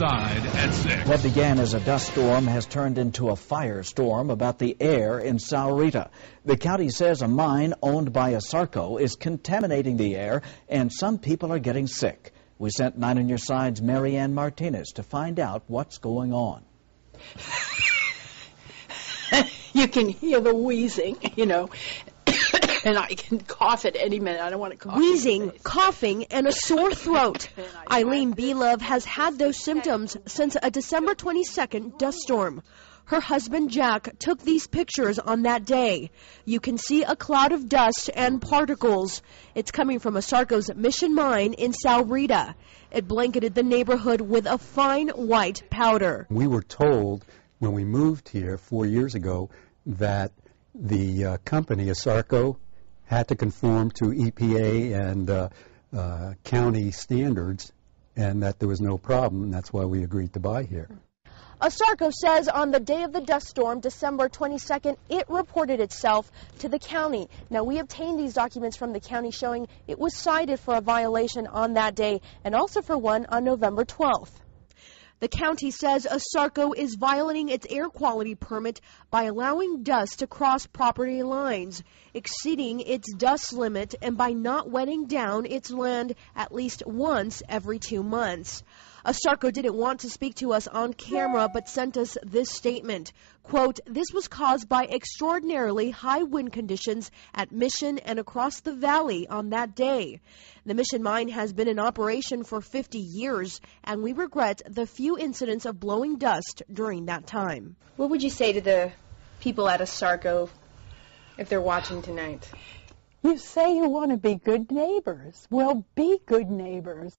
side at 6. What began as a dust storm has turned into a firestorm about the air in Sahuarita. The county says a mine owned by Asarco is contaminating the air, and some people are getting sick. We sent 9 on Your Side's Marianne Martinez to find out what's going on. You can hear the wheezing, you know, and I can cough at any minute. I don't want to cough. Wheezing, coughing, and a sore throat. Eileen Belove has had those symptoms since a December 22nd dust storm. Her husband, Jack, took these pictures on that day. You can see a cloud of dust and particles. It's coming from Asarco's Mission Mine in Sahuarita. It blanketed the neighborhood with a fine white powder. We were told when we moved here 4 years ago that the company, Asarco, had to conform to EPA and county standards, and that there was no problem, and that's why we agreed to buy here. Asarco says on the day of the dust storm, December 22nd, it reported itself to the county. Now, we obtained these documents from the county showing it was cited for a violation on that day and also for one on November 12th. The county says Asarco is violating its air quality permit by allowing dust to cross property lines, exceeding its dust limit, and by not wetting down its land at least once every 2 months. Asarco didn't want to speak to us on camera, but sent us this statement. Quote, "This was caused by extraordinarily high wind conditions at Mission and across the valley on that day. The Mission Mine has been in operation for 50 years, and we regret the few incidents of blowing dust during that time." What would you say to the people at Asarco if they're watching tonight? You say you want to be good neighbors. Well, be good neighbors.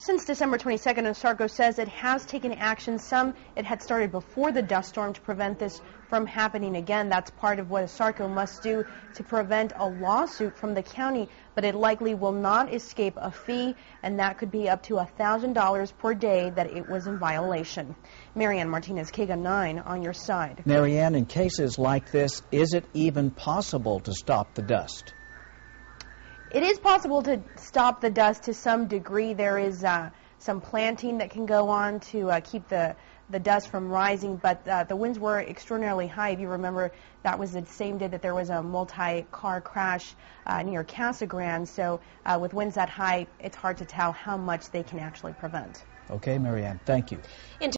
Since December 22nd, Asarco says it has taken action. Some it had started before the dust storm to prevent this from happening again. That's part of what Asarco must do to prevent a lawsuit from the county, but it likely will not escape a fee, and that could be up to $1,000 per day that it was in violation. Marianne Martinez, kgun 9 on Your Side. Marianne, in cases like this, is it even possible to stop the dust? It is possible to stop the dust to some degree. There is some planting that can go on to keep the dust from rising, but the winds were extraordinarily high. If you remember, that was the same day that there was a multi-car crash near Casa Grande. So with winds that high, it's hard to tell how much they can actually prevent. Okay, Marianne, thank you.